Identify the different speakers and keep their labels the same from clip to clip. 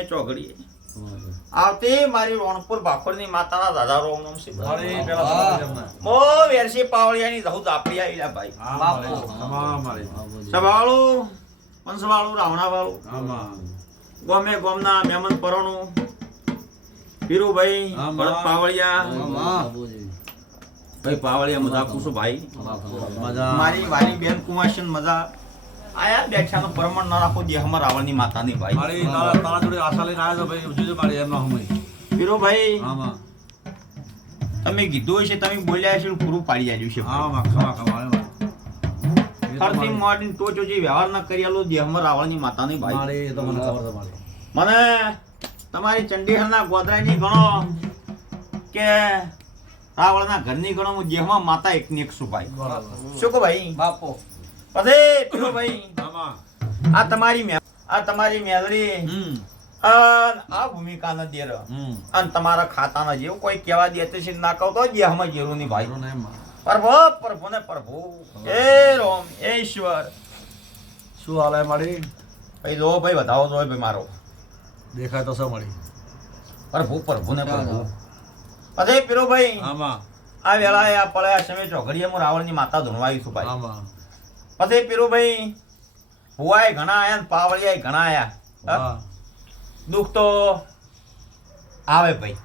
Speaker 1: સમય ચોઘડીએ. આવતી મારી રોણપુર ભાખોરની માતાના દાદા રોમ નામ
Speaker 2: એમને.
Speaker 1: મો વેરસી પાવળિયાની રહું દાપડી આવીલા ભાઈ. સવાળું પંચવાળું રાવણાવાળું. ગોમે ગોમના મેમન પરોણું પીરુભાઈ ભરત પાવળિયા. ભાઈ પાવળિયા મજા પૂછું ભાઈ.
Speaker 2: મજા.
Speaker 1: મારી વાલી બેન કુમાશન મજા. આયા બેઠાનો પરમણ ન રાખો દેહમાં રાવણની માતાની ભાઈ
Speaker 2: મારી તારા તારા જોડે આશા લઈને આવ્યો ભાઈ ઉજવજો મારી એમના હુંય.
Speaker 1: પીરુભાઈ
Speaker 2: આમાં.
Speaker 1: તમે કીધું હશે તમે બોલ્યા હશે પૂરું પાડી આવ્યું છે. ફરતી
Speaker 2: મારી-
Speaker 1: ટોચો જે વ્યવહાર ના કરેલો આલો દેહમાં રાવણની માતાની ભાઈ
Speaker 2: મારે એ તો મને ખબર છે મારી.
Speaker 1: મને તમારી ચંડીગઢના ગોધરાની ગણો કે રાવણના ઘરની ગણો હું દેહમાં માતા એકની એક
Speaker 2: સુભાઈ.
Speaker 1: શું કહો ભાઈ
Speaker 3: બાપુ
Speaker 1: પછી પીરો ભાઈ. આ તમારી મે આ તમારી મેલરી. આ ભૂમિકા ન દેર. અને તમારા ખાતાના જેવું કોઈ કહેવા દેતે છે ના કહો તો દેહમાં જેરું નહીં ભાઈ. પ્રભુ પ્રભુ ને પ્રભુ. એ રોમ એ ઈશ્વર.
Speaker 2: શું હાલે મારી?
Speaker 1: ભાઈ લો ભાઈ વધાવો તો ભાઈ મારો.
Speaker 2: દેખાય તો શું મળી
Speaker 1: પ્રભુ પ્રભુ ને પ્રભુ. પછી પીરો ભાઈ.
Speaker 2: આમાં.
Speaker 1: આ વેળાએ આ પળે આ સમય ચોઘડીએ હું રાવણની માતા ધૂણવાઈ છું ભાઈ.
Speaker 2: આમાં.
Speaker 1: પછી પીરુભાઈ ભુવાય ઘણા આયા ને ઘણા આયા. દુઃખ તો આવે ભાઈ?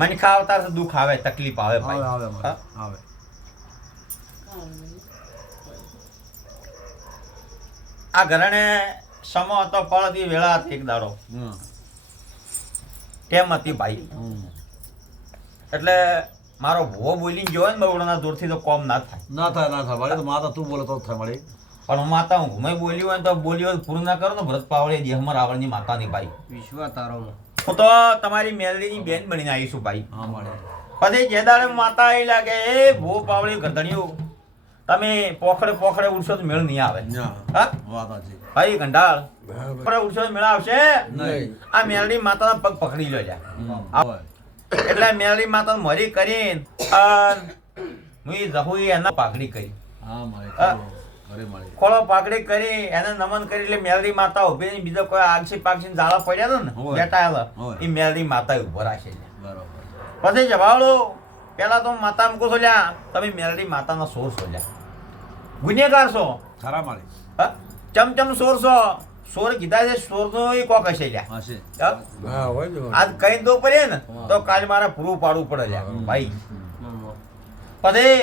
Speaker 1: મનખા આવતા તો દુઃખ આવે તકલીફ આવે ભાઈ.
Speaker 2: આવે આવે.
Speaker 1: આ ઘરણે સમો હતો પળતી વેળા હતી એક દાડો. તેમ હતી ભાઈ. એટલે મારો ભુવો બોલીને જોયો ને બવડાના દૂરથી તો કોમ ના થાય.
Speaker 2: ના થાય ના થાય. મારી તો માતા તું બોલે તો જ થાય મારી.
Speaker 1: પણ હું માતા હું ઘુમાઈ બોલ્યું હોય તો બોલ્યો હોય પૂરું ના કરો ને ભરત પાવળે દેહમાં રાવણની માતાની ભાઈ
Speaker 3: વિશ્વા તારો
Speaker 1: હું તો તમારી મેલડીની બેન બનીને આવીશું ભાઈ.
Speaker 2: હા મળે.
Speaker 1: પછી જે દાડે માતા આવી લાગે એ ભો પાવળી ગધડિયું તમે પોખડે પોખડે ઉડશો તો મેળ નહીં આવે. ભાઈ ગંડાળ પોખડે ઉડશો મેળ આવશે? આ મેલડી માતાના પગ પકડી લો જા
Speaker 2: હમ.
Speaker 1: આ-
Speaker 2: હોય.
Speaker 1: એટલે મેલી માતા મરી કરીને હું એના પાઘડી કરી. ખોળો પાઘડી કરી એને નમન કરી એટલે મેલરી માતા ઊભી ને બીજો કોઈ આગસી પાગસી જાળા પડ્યા ને. બેટાયેલા એ મેલરી માતા ઊભો રાખે પછી જવાળો પેલા તો માતા મૂકો છો લ્યા તમે મેલડી માતાનો સોર છો લ્યા ગુનેગાર છો.
Speaker 2: ખરા
Speaker 1: માળી ચમચમ સોર છો. સોર કીધા છે સોર નો એ કોક હશે આજ કઈ દો પડે ને તો કાલે મારે પૂરું પાડવું પડે ભાઈ. પછી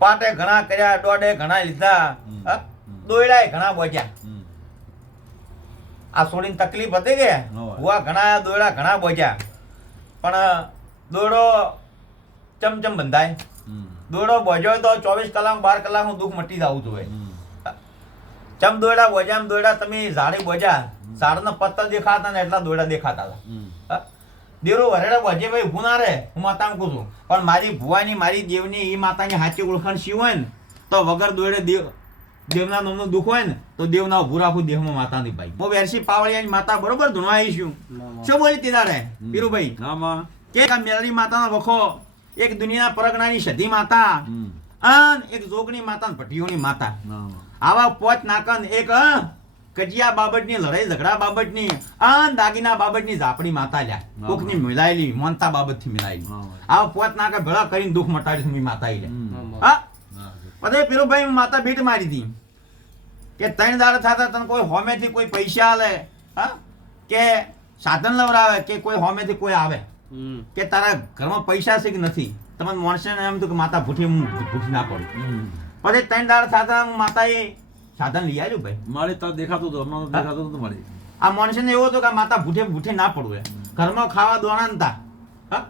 Speaker 1: પાટે ઘણા કર્યા દોડે ઘણા લીધા દોયડા? ઘણા બોજ્યા. આ સોડીની તકલીફ હતી કે. ભુવા ઘણા દોયડા ઘણા બોજ્યા. પણ દોડો ચમચમ બંધાય. દોડો બોજ્યો તો ચોવીસ કલાક બાર કલાક હું દુઃખ મટી જવું જોઈએ. ચમ દોડા બોજ્યા દોડા તમે ઝાડે બોજ્યા ઝાડના પત્તા દેખાતા ને એટલા દોડા દેખાતા હતા. દેરો વરેડે બોજે ભાઈ ઊભું ના રહે હું માતા કહું છું. પણ મારી ભુવાની મારી દેવની એ માતાની હાચી ઓળખાણ શી હોય ને તો વગર દોડે દેવ દેવના નામનું દુઃખ હોય ને તો દેવના ઉભું રાખું દેહમાં માતાની ભાઈ. હું વેરસી પાવળિયાની માતા બરોબર ધૂણવા આવીશું શું બોલી તીનારે પીરુભાઈ? કે આ મેલડી માતાનો વખો એક દુનિયાના પરગણાની સધી માતા. અન એક જોગણી માતા ને ભટીઓની માતા. આવા પોચ નાકન એક કજિયા બાબતની લડાઈ ઝઘડા બાબતની અન દાગીના બાબતની ઝાપડી માતા લ્યા. કોકની મિલાયેલી મોનતા બાબતથી મિલાયેલી. આવા પોચ નાકા ભેળા કરીને દુઃખ મટાડી મી માતા લ્યા
Speaker 2: હમ.
Speaker 1: હા. પછી પીરુભાઈ માતા ભીટ મારી હતી કે ત્રણ દાડા થતા તને કોઈ હોમેથી કોઈ પૈસા આલે હા? કે સાધન લવરાવે કે કોઈ હોમેથી કોઈ આવે? કે તારા ઘરમાં પૈસા છે કે નથી? તમને માણસે એમ તો કે માતા ભૂઠી ભૂઠી ના પડું.
Speaker 2: હમ.
Speaker 1: પછી ત્રણ દાડા સાધન માતાએ સાધન લઈ આવ્યું ભાઈ.
Speaker 2: મારે તો દેખાતું હતું હમણાં તો દેખાતું હતું મારી.
Speaker 1: આ માણસને એવો હતો કે માતા ભૂઠે ભૂઠે ના પડવું ઘરમાં ખાવા દોણા નતા હા?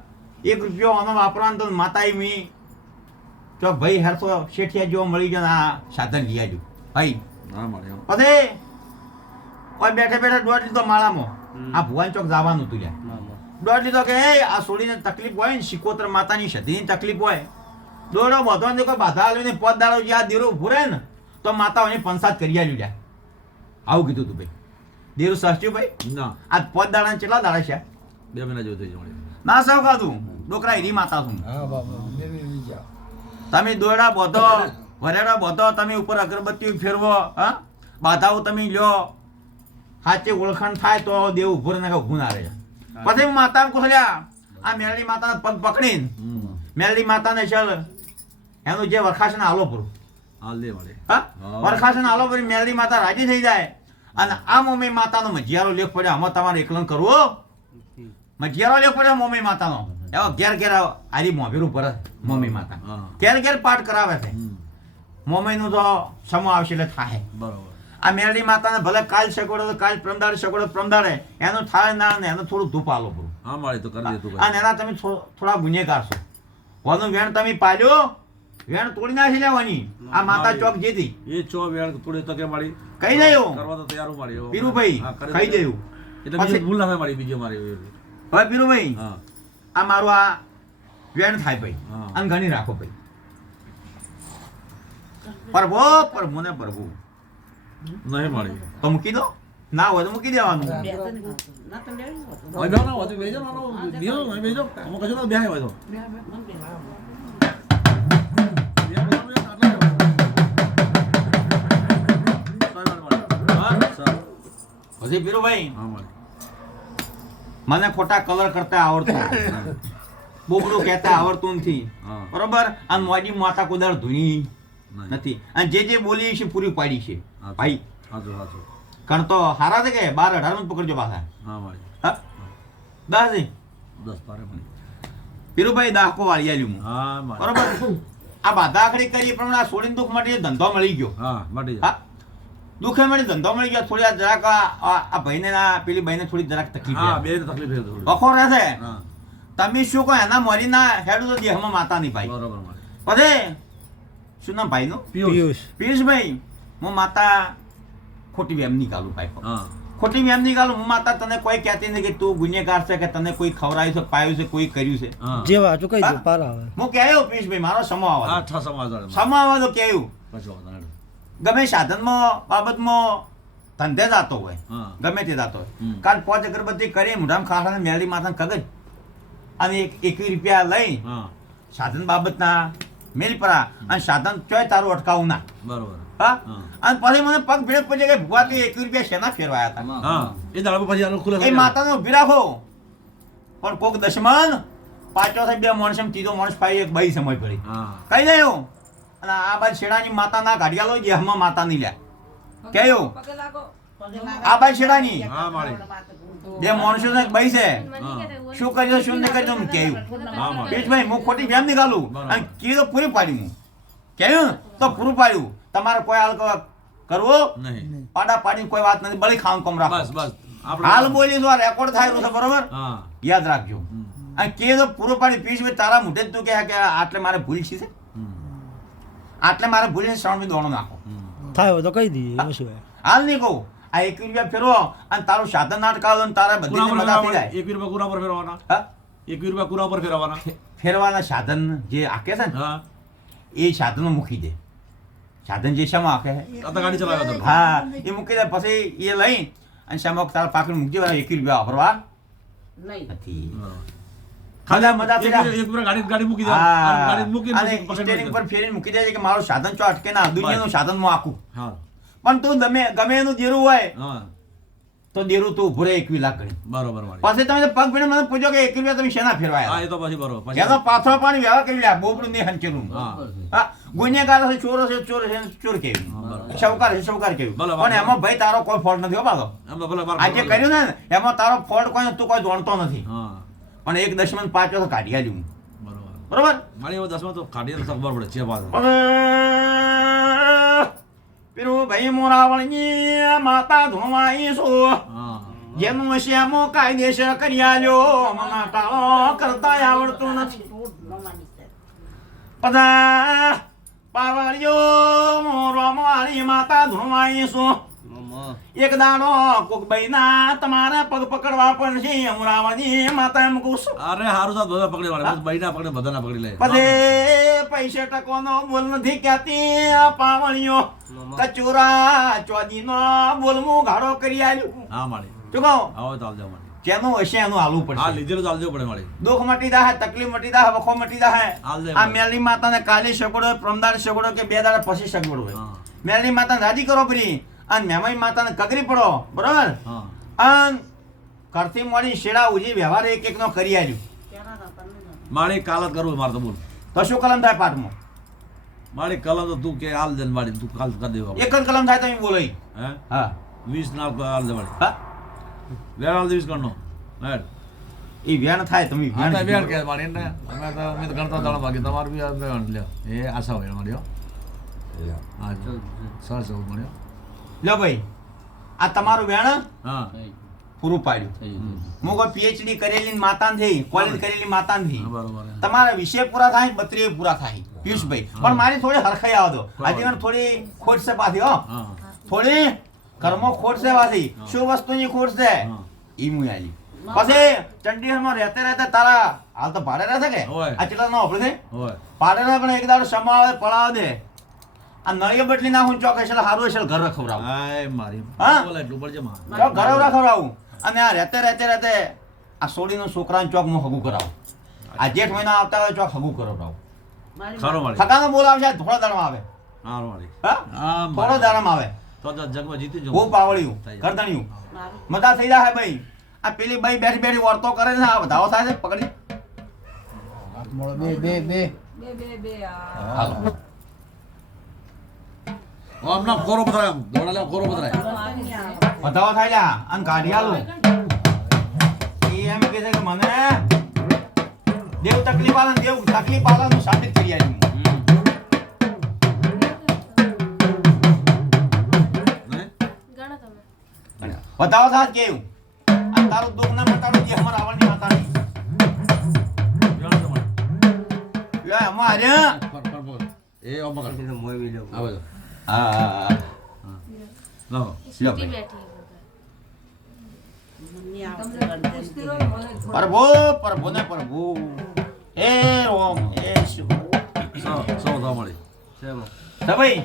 Speaker 1: એક રૂપિયો આનો વાપરવાનો તો માતા એ મી તો ભાઈ હરસો શેઠિયા જેવો મળી ગયો આ સાધન લઈ આવ્યું ભાઈ.
Speaker 2: હા મારી
Speaker 1: પછી કોઈ બેઠે બેઠે દોઢ લીધો માળામાં. આ ભુવાન ચોક જવાનું હતું લે દોઢ લીધો કે આ છોડીને તકલીફ હોય ને શિકોત્ર માતાની સધીની તકલીફ હોય. દોડો બધો ને કોઈ બાધા આવીને પદ દાડો જ્યાં દેરો ઉભું રહે ને તો માતાઓની પંચાત કરી આલ્યું લ્યા. આવું કીધું તું ભાઈ. દેરું સસ્તું ભાઈ?
Speaker 2: ના.
Speaker 1: આ પદ દાડા કેટલા દાડા છે?
Speaker 2: બે મહિના જેવું થઈ જાય
Speaker 1: ના સૌ કાધું ડોકરા એની માતા છું. તમે દોડા બધો વરેડા બધો તમે ઉપર અગરબત્તી ફેરવો હા? બાધાઓ તમે લ્યો. સાચી ઓળખાણ થાય તો દેવ ઊભો ને ઉભું ના રહે. પછી માતા કોલ્યા આ મેરડી માતાના પગ પકડીને. મેરડી માતાને ચાલ. એનું જે હાલો પૂરું
Speaker 2: હાલ
Speaker 1: હા?
Speaker 2: હા.
Speaker 1: વરખાશન હાલો પૂરી મેરડી માતા રાજી થઈ જાય. અને આ મમ્મી માતાનો મજિયારો લેખ પડ્યો. આમાં તમારે એકલન કરવો મજિયારો લેખ પડ્યો મમ્મી માતાનો. એવો ઘેર ઘેર આરી મોભેરું પર મમ્મી માતા. ઘેર ઘેર પાઠ કરાવે છે. મમ્મીનું તો સમો આવશે એટલે થાય
Speaker 2: બરોબર.
Speaker 1: આ મેરડી માતાને ભલે કાલ સગવડો તો કાલ પ્રમદાડે સગવડો પ્રમદાડે એનું થાય ના ને એનું થોડું ધૂપ આલો પૂરું
Speaker 2: હા માળી તો કરી દેતું
Speaker 1: અને એના તમે થોડા ગુનેગાર છો. કોનું વેણ તમે પાલ્યો વેણ તોડી નાખી લેવાની આ માતા ચોક જેથી
Speaker 2: એ ચો વેણ તોડી તકે મારી
Speaker 1: કઈ દઉં
Speaker 2: કરવા તો તૈયાર મારી
Speaker 1: પીરુભાઈ
Speaker 2: કઈ કરી
Speaker 1: કહી
Speaker 2: દે.
Speaker 1: દેવું
Speaker 2: એટલે ભૂલ ના થાય મારી બીજો મારી
Speaker 1: હવે પીરુભાઈ આ મારું આ વેણ થાય ભાઈ
Speaker 2: આમ
Speaker 1: અને ગણી રાખો ભાઈ પરભો પ્રભુ ને પ્રભુ
Speaker 2: નહીં મળી
Speaker 1: તો મૂકી દો ના હોય તો મૂકી દેવાનું
Speaker 2: ના હોય તો બેહી ના, હોય બેહો, અહીં બેહી કશું ના બેહાય હોય તો.
Speaker 1: પછી પીરુભાઈ મને ખોટા કલર કરતા આવડતો બોગડું કહેતા આવડતું નથી. બરોબર? આ મોડી માતા કુદાર ધૂની નથી. અને જે જે બોલી છે પૂરી પાડી છે. ભાઈ.
Speaker 2: હાચું.
Speaker 1: તો હારા છે કે? બાર અઢારમાં જ પકડજો પાછા.
Speaker 2: હા,
Speaker 1: દસ
Speaker 2: દસ
Speaker 1: પીરુભાઈ દાહકો વાળી આલ્યું હું. બરોબર? આ બાધા આખડી કરી પ્રમાણે આ છોડીને દુઃખ માટે ધંધો મળી ગયો.
Speaker 2: હા, મળી.
Speaker 1: હા. દુઃખે મળી ધંધો મળી ગયો થોડી આ જરાક આ આ પેલી ભાઈને થોડી જરાક તકલીફ
Speaker 2: હા, બે તકલીફ છે થોડી.
Speaker 1: વખો રહેશે. તમે શું કહો એના મરી ના હેડું તો દેહમાં માતા નહીં ભાઈ.
Speaker 2: બરોબર.
Speaker 1: પછી શું નામ ભાઈનું?
Speaker 2: પિયુષ.
Speaker 1: પિયુષભાઈ હું માતા ખોટી વેમ નીકાળું ભાઈ ખોટી વેમ નીકાળું હું માતા તને કોઈ કહેતી નથી કે તું ગુનેગાર છે કે તને કોઈ ખવરાયું છે પાયું છે કોઈ કર્યું છે.
Speaker 2: જે
Speaker 4: જેવા કઈ પાર આવે.
Speaker 1: હું કહેવું પિયુષભાઈ મારો સમો
Speaker 2: આવે.
Speaker 1: સમો આવે તો
Speaker 2: કહેયું. નહીં.
Speaker 1: ગમે સાધનમાં બાબતમાં ધંધે જતો હોય. ગમે તે જતો હોય. કાલ પાંચ અગરબત્તી કરી મોઢામાં ખાખા મેળી માથા કગજ. અને એક એકવી રૂપિયા લઈ સાધન બાબતના મેલ પરા. અને સાધન ચોય તારું અટકાવું ના.
Speaker 2: બરોબર.
Speaker 1: હા?
Speaker 2: હા.
Speaker 1: અને પછી મને પગ ભેડ પછી કે ભુવા તે એકવી રૂપિયા શેના ફેરવાયા હતા?
Speaker 2: એ દાડો પછી આનું ખુલે
Speaker 1: એ માતાનો ઊભી રાખો પણ કોક દશમન પાછો થાય બે માણસ એમ ત્રીજો માણસ પાઈ એક બાઈ સમય પડી. કઈ નહીં દયો અને આ બાજુ શેડાની માતાના ગાડિયાલો જે હમણાં માતાની લે. લ્યા આ બાજુ શેડાની?
Speaker 2: હા, માળી.
Speaker 1: બે માણસો ને બાઈ છે. શું.
Speaker 2: હું
Speaker 1: ખોટી નીકાળું? અને કીધું પૂરી પાડી હું. તો પૂરું પાડ્યું. તમારે કોઈ હાલ ક- કરવો?
Speaker 2: નહીં.
Speaker 1: પાડા પાડી કોઈ વાત નથી. બળી ખાવાનું કમ રાખો.
Speaker 2: બસ, બસ.
Speaker 1: હાલ બોલી તો રેકોર્ડ થાય છે બરોબર? યાદ રાખજો. અને કીધું પૂરું પાડી. પિયુષભાઈ તારા મોઢે તું કે આટલે મારે ભૂલ છે. આટલે મારે ભૂલીને શ્રાવણ દોણો નાખો.
Speaker 4: થાય તો કહી દઈએ એવું શું
Speaker 1: હાલ નહીં કહું. આ એક રૂપિયા ફેરવો અને તારું સાધન નાટકાવો અને તારા બધી મજા થઈ જાય.
Speaker 2: એકવી રૂપિયા કુરા પર ફેરવાના
Speaker 1: એક
Speaker 2: એકવી રૂપિયા કુરા પર ફેરવાના
Speaker 1: ફેરવાના સાધન જે આકે છે ને એ સાધનો મૂકી દે. સાધન જે શામાં આકે
Speaker 2: ગાડી ચલાવ્યા
Speaker 1: હા એ મૂકી દે. પછી એ લઈ અને શામાં તારા પાકડ મૂકી દેવા એક રૂપિયા વાપરવા. નથી.
Speaker 2: બરાબર.
Speaker 1: મજા
Speaker 2: એક એક રૂપિયા ગાડી ગાડી મૂકી
Speaker 1: દે.
Speaker 2: ગાડી મૂકી
Speaker 1: અને સ્ટેરિંગ પર ફેરી મૂકી દે કે મારું સાધન ચો અટકે ના દુનિયાનું સાધન હું આખું.
Speaker 2: હા.
Speaker 1: પણ તું ગમે ગમે એનું દેરું હોય
Speaker 2: હા.
Speaker 1: તો દેરું તું ભૂરે એક લાખ ગણી
Speaker 2: બરોબર
Speaker 1: પછી તમે પગ ભીને મને પૂછો કે એક રૂપિયા તમે શેના
Speaker 2: હા એ તો પછી બરોબર પછી
Speaker 1: એનો પાથરો પાણી વ્યવહાર કરી લ્યા બોબડું નહીં હંચેલું
Speaker 2: હા.
Speaker 1: ગુનેગાર છે ચોર છે ચોર છે ચોર
Speaker 2: કે.
Speaker 1: શૌકાર છે શૌકાર કેવું. પણ એમાં ભાઈ તારો કોઈ ફોલ્ટ નથી હો પાછો. આજે કર્યું ને એમાં તારો ફોલ્ટ કોઈ તું કોઈ દોડતો નથી.
Speaker 2: હા.
Speaker 1: પણ એક દશમન પાંચ તો કાઢી આલ્યું
Speaker 2: બરોબર.
Speaker 1: બરોબર?
Speaker 2: મારી એવો દસમાં તો કાઢીએ તો ખબર પડે છે પાછળ
Speaker 1: પેલું ભાઈ મોરાવળની માતા ધોવાઈ છો
Speaker 2: હા.
Speaker 1: જેનું શ્યામો કાયદેસર કરી આલ્યો મને કાળો કરતા આવડતું નથી. બધા પાવળિયો મારી માતા ધોવાઈ છો એક દાડો કોક બૈના તમારે પગ પકડવા પડશે અમરાવાની માતા એમ કહું છું.
Speaker 2: અરે હારું સાથ બધા પકડી વાળે બૈના પકડે બધા ના પકડી લે.
Speaker 1: પછી પૈસે ટકોનો બોલ નથી આ પાવળિયો કચોરા ચોદીનો બોલમું ગાળો કરી આલ્યું.
Speaker 2: હા માળી
Speaker 1: શું કહો?
Speaker 2: આવો તો આવજો મારી
Speaker 1: જેનું હશે એનું હાલવું
Speaker 2: હા
Speaker 1: પડશે
Speaker 2: લીધેલું ચાલજો પડે મારી
Speaker 1: દુઃખ મટી દા તકલીફ મટી દા વખો મટી દા
Speaker 2: હાલ
Speaker 1: આ મેલી માતાને કાલી સગવડ હોય પ્રમદાર સગવડ હોય કે બે દાડા પછી સગવડ હોય.
Speaker 2: હા.
Speaker 1: મેલી માતાને રાજી કરો પરી અને મેમાઈ માતાને કગરી પડો. બરોબર?
Speaker 2: હા.
Speaker 1: અને કરતી મળી શેડા ઉજી વ્યવહાર એક એકનો કરી આલ્યું
Speaker 2: મારે કાલ કરવું મારે તો બોલ.
Speaker 1: તો શું કલમ થાય પાઠમાં?
Speaker 2: મારે કલમ તો તું કે આલ દે ને મારી તું કાલ કરી દેવા
Speaker 1: એક જ કલમ થાય તમે બોલો
Speaker 2: હે?
Speaker 1: હા.
Speaker 2: વીસ ના આલ દે મારી.
Speaker 1: હા.
Speaker 2: વેર આલ વીસ કરનો હેડ
Speaker 1: એ વેણ થાય તમે
Speaker 2: તો
Speaker 1: વેણ
Speaker 2: કે મારી ને અમે તો અમે તો ગણતા દાડા બાકી તમારું બી વેણ લ્યો. એ આશા હોય મારી હા. જો. સરસ એવું મળ્યો.
Speaker 1: લો ભાઈ આ તમારું વેણ
Speaker 2: હા.
Speaker 1: પૂરું પાડ્યું. હું કોઈ પીએચડી કરેલી માતાન થઈ કોલેજ કરેલી માતાન થઈ. તમારા વિષય પૂરા થાય બત્રીએ પૂરા થાય પિયુષભાઈ. પણ મારી થોડી હરખાઈ આવો દો. આજે મને થોડી ખોટ છે પાછી હો. થોડી કર્મો ખોટ છે પાછી શું વસ્તુની ખોટ છે? ઈ મુઈ આલી. પછી ચંડીગઢમાં રહેતે રહેતે તારા હાલ તો ભાડે રહે છે કે. આ કેટલા નો આપણે ભાડે રહે પણ એક દાડો સમાવે પડાવ દે. આ નળિયો બટલી ના નાખું ચોક એટલે હારું હશે ઘર ખવડાવું
Speaker 2: આય મારી
Speaker 1: હા?
Speaker 2: બોલે એટલું પડજે માં.
Speaker 1: ચોક ઘર ખવડાવું અને આ રહેતે રહેતે રહેતે આ સોડીનો છોકરાને ચોક હું હગું કરાવું. આ જેઠ મહિના આવતા હોય ચોક હગું કરાવડાવું.
Speaker 2: ખરો મારી.
Speaker 1: ખકાનો બોલાવશે થોડા દાડામાં આવે.
Speaker 2: હારો મારી.
Speaker 1: હા?
Speaker 2: હા
Speaker 1: થોડો. દાડામાં આવે.
Speaker 2: તો જગમાં જીતી જવું
Speaker 1: પાવળિયું
Speaker 2: થઈ જાય.
Speaker 1: કરદણિયું મજા થઈ જાય ભાઈ. આ પેલી ભાઈ બેઠી બેઠી વર્તો કરે છે આ વધાવો થાય છે પકડી.
Speaker 3: બે બે બે. બે બે
Speaker 1: હાલો.
Speaker 2: આમ ના કોરો પધરાય આમ દોડા લે કોરો પધરાય.
Speaker 1: બતાવો થાય લ્યા આન કાઢી આલો. એ એમ કહે છે કે મને દેવ તકલીફ આલે દેવ તકલીફ આલે નું સાબિત કરી આવી બતાવો
Speaker 2: નહીં
Speaker 1: થાય કેવું આ તારું દુઃખ ના મટાડું જે અમારા આવવાની માતાની
Speaker 2: જાણ
Speaker 1: લે અમારે.
Speaker 2: એ.
Speaker 3: મોય બી લેવું
Speaker 2: આ બાજુ.
Speaker 1: હા હા હા.
Speaker 2: લાવો.
Speaker 1: લ્યો ભાઈ. પ્રભુ પ્રભુ ને પ્રભુ. એ રોમ એ શિવ.
Speaker 2: સૌ સો મળી.
Speaker 1: ભાઈ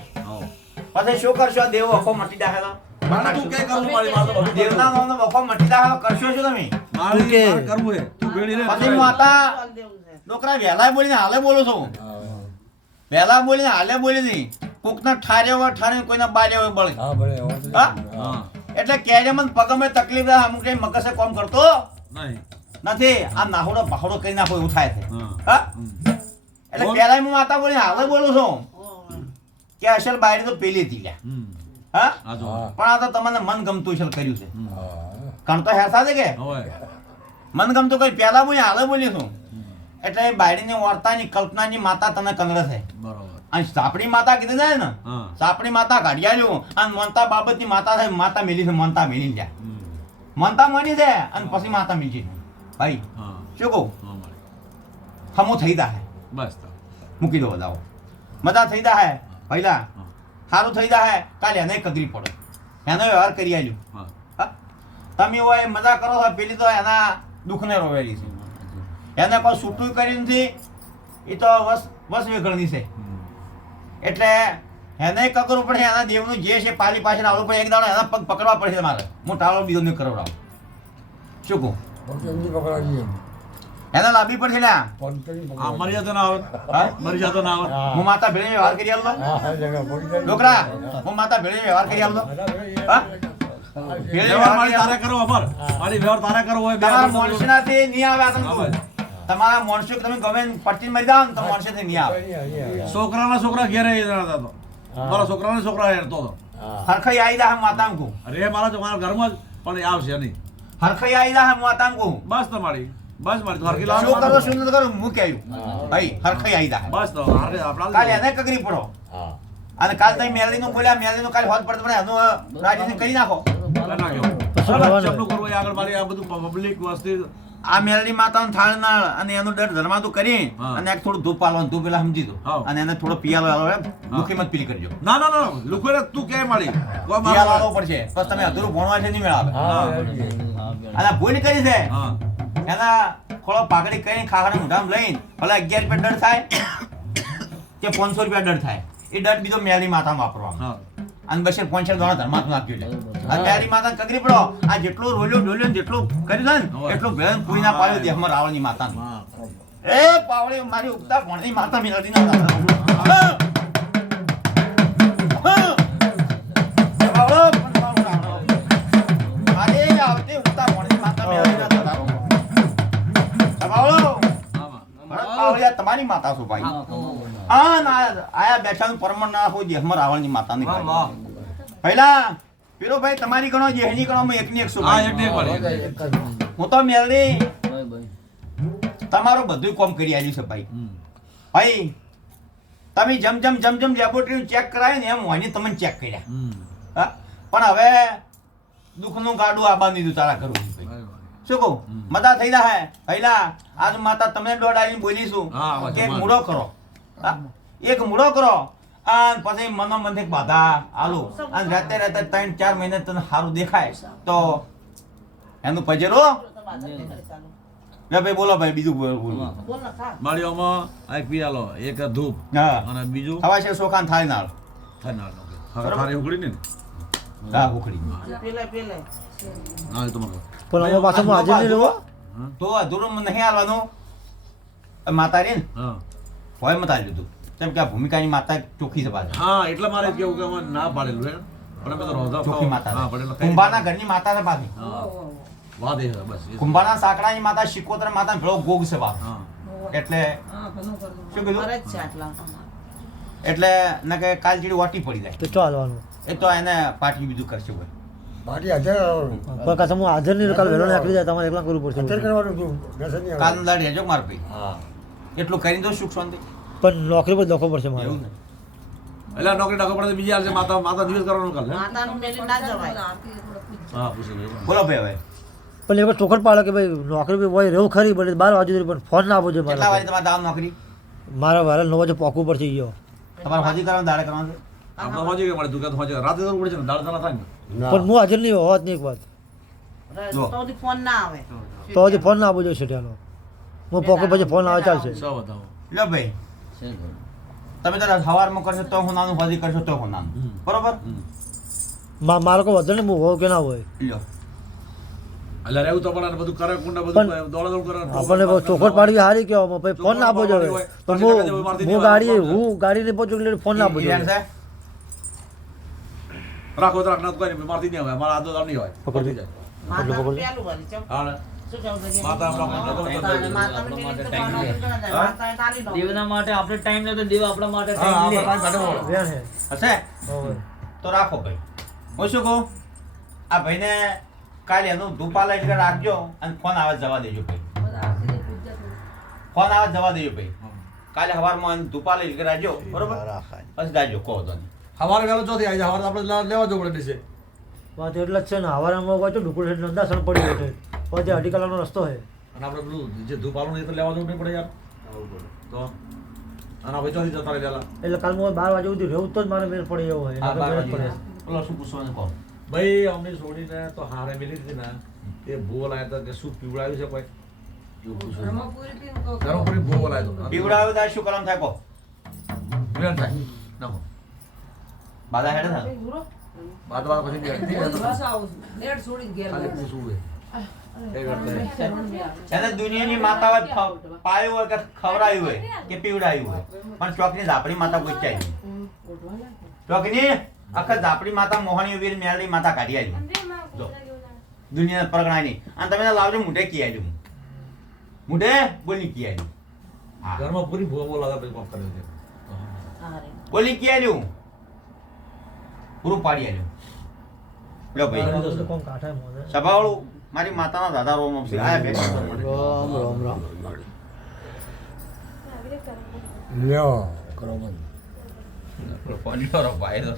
Speaker 1: પછી શું કરશો? દેવ વખો મટી દાખે તો?
Speaker 2: કે કરવું મારી મારે
Speaker 1: દેવના નામનો વખો મટી દાખે કરશો શું તમે?
Speaker 2: મારી મારે કરવું હે. તું બેડી રે.
Speaker 1: પછી માતા છોકરા વહેલા બોલીને હાલે બોલો છો. વહેલા બોલીને હાલે બોલી નહીં. કોકના ઠારે હોય ઠારે કોઈના બારે હોય બળે.
Speaker 3: હા ભલે
Speaker 1: હા?
Speaker 2: હા.
Speaker 1: એટલે ક્યારે મને પગમે તકલીફ થાય અમુક ટાઈમ મગસે કોમ કરતો. નથી આ નાહોડો પહાડો કરી નાખો એવું થાય છે.
Speaker 2: હા.
Speaker 1: એટલે. પહેલા હું માતા બોલી હાલે બોલું છું. કે અસલ બાયડી તો પેલી હતી લ્યા. હા. પણ આ તો તમને મન ગમતું અસલ કર્યું છે. કારણ તો હેસા છે કે. મન ગમતું કઈ પહેલા હું હાલે બોલી છું. એટલે બાયડીની વાર્તાની કલ્પનાની માતા તને કંગળ છે.
Speaker 2: બરોબર.
Speaker 1: અને સાપડી માતા કીધી જાય ને
Speaker 2: સાપણી
Speaker 1: સાપડી માતા જો અને મનતા બાબતની માતા થાય માતા મેલી છે મનતા મેલી જાય મનતા મની છે અને પછી માતા મેલી ભાઈ શું કહું? હમો થઈ દા હે.
Speaker 2: બસ
Speaker 1: મૂકી દો બધાઓ મજા થઈ દા હે પહેલા. સારું થઈ દા હે કાલે એને કગરી પડો. એનો વ્યવહાર કરી આલ્યું? તમે હોય મજા કરો છો પેલી તો એના દુઃખને રોવેલી છે. એને કોઈ છૂટું કરી નથી એ તો વસ વસ વેગળની છે. એટલે એને કરવું પડે એના દેવનું જે છે પાલી પાસે આવવું પડે એક દાડો એના પગ પકડવા પડશે મારે. હું ટાળો બીજો નહીં કરાવડાવું. શું કહું? એને લાંબી પડશે લ્યા.
Speaker 3: પંકજની
Speaker 2: આ
Speaker 3: પકડાવીએ.
Speaker 2: મરી જતો ના આવે મરી જતો ના આવે
Speaker 3: હું.
Speaker 1: માતા ભેળે વ્યવહાર કરી આલો
Speaker 3: હા, હા, જગા પકડાવી.
Speaker 1: છોકરા હું માતા ભેળે વ્યવહાર કરી આલો હા? ભેળે
Speaker 2: વ્યવહાર તારે કરવો અમર. મારી વ્યવહાર તારે કરવો હોય.
Speaker 1: મોણસનાથી નહીં આવે આ. તમારા મોણસો તમે ગમે પટ્ટી મરી જાવ ને તો મોણસેથી નહીં આવે.
Speaker 2: છોકરાના છોકરા ઘેરે એ રહેતા હતો મારા છોકરાના છોકરા હેરતો હતો.
Speaker 1: હરખાઈ આવી દા માતા કહું.
Speaker 2: અરે મારા તો મારા ઘરમાં જ પણ આવશે નહીં.
Speaker 1: હરખાઈ આવી દા માતા કુ
Speaker 2: બસ તમારી. બસ મારી તો
Speaker 1: શું કરો શું કરો આવ્યું. ભાઈ હરખાઈ આવી દા
Speaker 2: બસ તો હારે આપણા
Speaker 1: કાલે એને કગરી પડો.
Speaker 3: હા.
Speaker 1: અને કાલ તમે મેલડીનું બોલ્યા મેલડીનું કાલે હોત પડે પડે એનું રાજીને કરી નાખો.
Speaker 2: કરી નાખ્યો. ચાલો, કરવું આગળ મારી આ બધું પબ્લિક વસ્તી
Speaker 1: આ મેલડી માતાનું થાળ નાળ અને એનું ડર ધર્માતું કરી અને એક થોડું ધૂપ પાલવાનું ધૂપ પેલા સમજી દો. અને એને થોડો પિયાલો આલો એમ. દુખી મત પીલી કરજો.
Speaker 2: ના ના ના લુખો તું કે મળી
Speaker 1: પિયાલો આલો પડશે બસ તમે અધૂરું ભણવા છે નહીં મેળાવે. અને ભૂલ કરી છે. એના ખોળો પાઘડી કરીને ખાખડા મુઢામ લઈને ભલે અગિયાર રૂપિયા દંડ થાય કે પાંચસો રૂપિયા દંડ થાય. એ દંડ બીજો મેલી માથામાં વાપરવાનો. અંગશેર પોંચેર દોણા ધર્માત્મા આપ્યું એટલે અત્યારે માતા કગરી પડો. આ જેટલો રોલ્યો ડોલ્યો જેટલો કર્યું ને એટલો ભેળન પૂરી ના પાડ્યો દેહમાં રાવણની માતા એ પાવળી મારી ઉગતા ભણની માતા મિલતી ના તમારી માતા છો ભાઈ. આયા બેઠા પરમણ ના હોય દેહમાં રાવણની માતાની. પહેલા પીરો ભાઈ તમારી ગણો જેહની ગણો એકની એક ની
Speaker 2: એક ને એક વાળી.
Speaker 3: એક જ
Speaker 1: હું તો મેલડી તમારું બધું કોમ કરી આવ્યું છે ભાઈ ભાઈ તમે જમ જમ જમ જમ લેબોરેટરી ચેક કરાય ને એમ હોય તમને ચેક કર્યા હા? પણ હવે દુઃખનું ગાડું આબા દીધું તારા
Speaker 2: વાહ.
Speaker 1: શું કહું. મતા થઈ હે પહેલા આજ માતા તમે દોડાવીને બોલીશું કે એક મૂડો કરો હા? એક મૂળો કરો. અને પછી મનો મને બાધા આલો. અને રાતે રાતે ત્રણ ચાર મહિને તને સારું દેખાય. તો એનું પજેરો. લે ભાઈ બોલો ભાઈ બીજું બોલો બોલો.
Speaker 2: માળીઓમાં એક પિયાલો એક ધૂપ અને બીજું?
Speaker 1: ખવા છે સોખાન થાય નાળ.
Speaker 2: થાય નાળ થારે ઉકળી ને?
Speaker 1: હા
Speaker 2: તો મગર.
Speaker 4: પણ અમે પાછો હાજર નહીં
Speaker 2: હા?
Speaker 1: તો અધૂરું નહીં ને
Speaker 2: હા.
Speaker 1: હોય મત આલ્યું કેમ કે આ ભૂમિકાની માતા ચોખ્ખી છે પાછી
Speaker 2: હા એટલે મારે કેવું કે અમે ના પાડેલું છે પણ અમે તો રોધા
Speaker 1: ચોખ્ખી
Speaker 2: હા
Speaker 1: માતા
Speaker 2: પણ એટલે
Speaker 1: કુંભારના ઘરની માતા છે પાછી.
Speaker 2: હા. વાત બસ.
Speaker 1: કુંભારના સાંકડાની માતા શિકોતર માતા ભેળો ગોગ છે બાપ. એટલે શું કીધું? એટલે ને કે કાલ જેડી વાટી પડી જાય.
Speaker 4: તો ચાલવાનું
Speaker 1: એ તો એને પાટી બીજું કરશે ભાઈ
Speaker 3: પાર્ટી હાજર આવવાનું.
Speaker 4: પણ કાં હું હાજર નહીં કાલ વહેલો નીકળી જાય તમારે એકલા કરવું
Speaker 3: હાજર
Speaker 4: પડશે
Speaker 3: કરવાનું. બેસન નહીં
Speaker 1: કાલ. દાડ રહેજો માર ભાઈ
Speaker 2: હા.
Speaker 1: એટલું કરી દો સુખ શાંતિ.
Speaker 4: પણ નોકરી પર દખો પડશે મારે.
Speaker 2: એટલે નોકરી ડાકો પડે બીજી હાલ છે માતા માતા દિવસ કરવાનું કાલે હા? પૂછી
Speaker 1: બોલો ભાઈ હવે.
Speaker 4: પણ વાર ચોખટ પાડો કે ભાઈ નોકરી બી હોય રહેવું ખરી પણ બાર વાજુ સુધી પણ ફોન ના આપો જોઈએ
Speaker 1: કેટલા વાગે તમારે દામ નોકરી
Speaker 4: મારા વારે નવ વાગે પોકવું પડશે ગયો
Speaker 1: તમારે હોજી કરવાનું દાડે કરવાનું
Speaker 2: આપણે હોજે કે મળે દુકાન હોજે રાતે તો પડે છે ને? દાળ દાળ થાય ને?
Speaker 4: પણ હું હાજર નહીં હોત નહીં એક વાત.
Speaker 5: ફોન ના આવે.
Speaker 4: તો હજી ફોન ના આપો જોઈએ છેટ્યાનો હું પોકેટ પછી ફોન આવે ચાલશે.
Speaker 2: સો બતાવો.
Speaker 1: લો ભાઈ. તમે તારા સવારમાં કરશો તો હું નાનું હોજી કરશો તો હું નાનું. બરોબર?
Speaker 4: મા મારો કોઈ વધુ નહીં હું હોઉં કે ના હોય.
Speaker 1: લ્યો
Speaker 2: એટલે રહેવું તો પડે બધું કરે કુંડા
Speaker 4: પણ
Speaker 2: બધું દોડા દોડ કરે
Speaker 4: આપણને ચોખટ પાડવી સારી કહેવામાં ભાઈ ફોન ના આપવો તો પણ હું હું ગાડી હું ગાડી નહીં પહોંચું એટલે ફોન ના
Speaker 1: છે?
Speaker 2: રાખો તો રાખ ના તો કોઈ નહીં મારતી નહીં હોય મારા આદો નહીં હોય.
Speaker 4: પકડી
Speaker 2: જાય
Speaker 4: પકડી
Speaker 5: ચમ.
Speaker 2: હા માટે.
Speaker 6: દેવના આપણે ટાઈમ લે તો દેવ આપણા માટે ટાઈમ લે.
Speaker 1: હશે? તો રાખો ભાઈ. હું શું કહું? આ ભાઈને કાલે એનું ધૂપા લઈને રાખજો અને ફોન આવે જવા દેજો ભાઈ. ફોન આવે જવા દેજો ભાઈ. કાલે સવારમાં ધૂપા લઈને રાખજો બરોબર? બસ જાજો કહો તો.
Speaker 2: સવારે વહેલો ચોથી આવી જાય. સવારે આપણે લેવા જવું પડે છે
Speaker 4: વાત એટલે જ છે ને હવારે મોકો તો હેઠ નંદાસણ પડી ગયો છે જે અઢી કલાકનો રસ્તો છે.
Speaker 2: અને આપણે પેલું જે ધૂપ આલું એ તો લેવા જવું નહીં પડે યાર. તો? અને હવે ચોથી જતા રહેલા
Speaker 4: એટલે કાલ હું બાર વાગે સુધી રહેવું તો જ મારે મેળ પડે એવો હોય પડે.
Speaker 1: શું પૂછવાનું કહો
Speaker 2: ભાઈ અમને છોડીને તો હારે મિલી હતી ને. તે ભૂલ આવ્યા હતા કે શું પીવડાવ્યું છે કોઈ? ધર્મપુરી
Speaker 1: પીવડાવ્યું તો શું કલમ થાય કહો
Speaker 2: ગ્રેન થાય. નાખો.
Speaker 1: બાધા હેડે થાય?
Speaker 2: બાદ બાદ પછી કરતા નહીં.
Speaker 1: એને દુનિયાની માતા હોય પાયું હોય કે ખવડાયું હોય કે પીવડાયું હોય. પણ ચોકની ઝાપડી માતા પૂછાય ચોકની આખા ઝાપડી માતા મોહણી વીર મેળડી માતા કાઢી આવી જો. દુનિયા પરગણાની અને તમે લાવજો મુઢે કી આવ્યું મુઢે બોલી કી આવ્યું
Speaker 2: ઘરમાં પૂરી ભૂવો બોલાતા પછી છે.
Speaker 1: બોલી કી આવ્યું પૂરું પાડી આવ્યું લો ભાઈ. સભાવાળું મારી માતાના દાદા રોમ છે આયા બે રોમ રોમ
Speaker 4: રામ રામ રામ
Speaker 3: લ્યો કરો બંધ.
Speaker 1: પાણી વાળો ભાઈ તો.